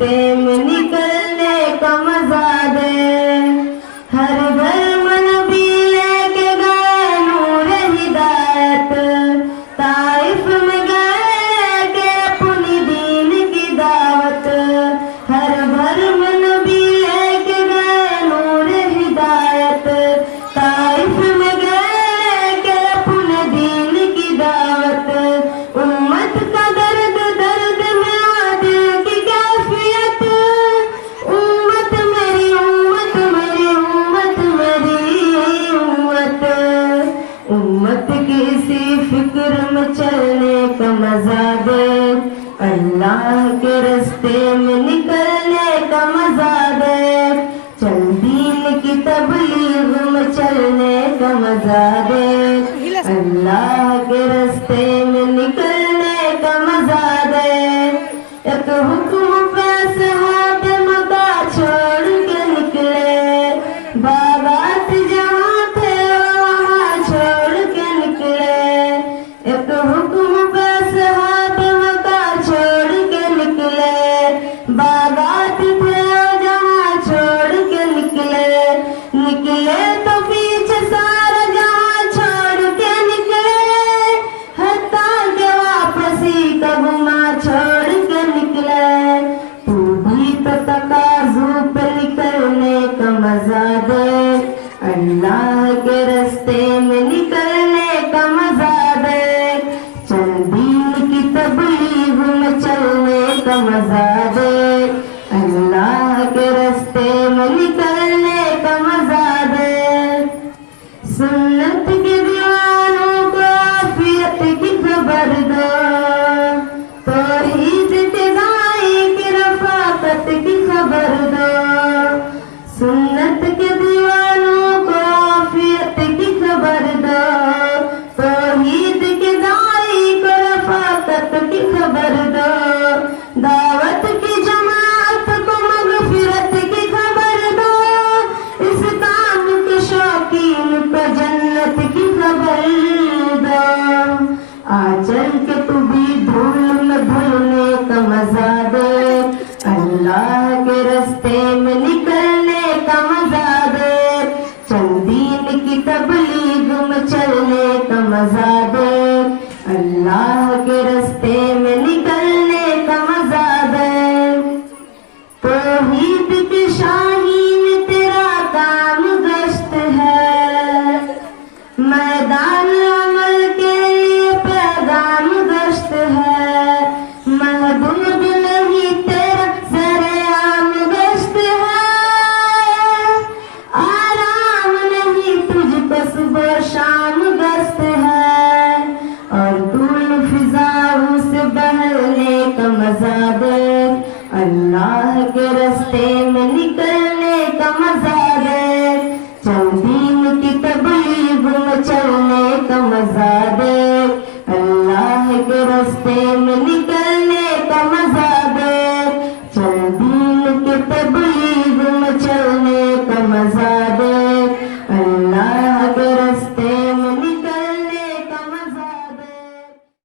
رستے میں نکلنے کا مزہ دے، ہر گھر میں نبی لے کے گئے نور ہدایت، طائف میں گئے لے کے اپنی دین کی دعوت، ہر گھر میں نبی لے کے گئے نور ہدایت، طائف میں گئے لے کے اپنے دین کی دعوت، امت کا درد درد میں عادل کی کیفیت، امت میری امت میری امت میری امت، امت کی اسی فکر میں چلنے کا مزہ دے، اللہ کے رستے میں نکلنے کا مزہ دے، چل دین کی تبلیغ میں چلنے کا مزہ دے، اللہ کے رستے میں نکلنے کا مزہ دے، ایک حکم پہ صحابہ مکہ چھوڑ کے نکلے، باغات جہاں تھے وہاں چھوڑ کے نکلے، ایک حکم پہ صحابہ مکہ چھوڑ کے نکلے، باغات تھے جہاں چھوڑ کے نکلے، نکلے تو پیچھے سارا جہاں چھوڑ کے نکلے، حتیٰ کہ واپسی کا گما چھوڑ کے نکلے، تو بھی تو تقاضوں پہ نکلنے کا مزہ دے، اللہ کے رستے میں نکلنے کا مزہ دے، چل دین کی تبلیغ میں چلنے کا مزہ دے، اللہ کے رستے میں نکلنے کا مزہ دے، سنت کے دیوانوں کو عافیت کی خبر دو، توحید کے داعی کی رفاقت کی خبر دو، سنت کے دیوانوں کو عافیت کی خبر دو، توحید کے داعی کو رفاقت کی خبر دو، دعوت کی جماعت کو مغفرت کی خبر دو، اس کام کے شوقین کو جنت کی خبر دو، آ چل کے تو بھی دھول میں دھلنے کا مزہ دے، اللہ کے رستے میں نکلنے کا مزہ دے، چل دین کی تبلیغ میں چلنے کا مزہ دے، اللہ کے رستے میں نکلنے کا مزہ دے، توحید کی شاہین تیرا کام گشت ہے، میدان عمل کے لیے پیغام گشت ہے، محدود نہیں تیرا سرعام گشت ہے، آرام نہیں تجھ کو صبح شام گشت ہے، اور طول فضاؤں سے بہلنے کا مزہ دے، اللہ کے رستے میں نکلنے کا مزہ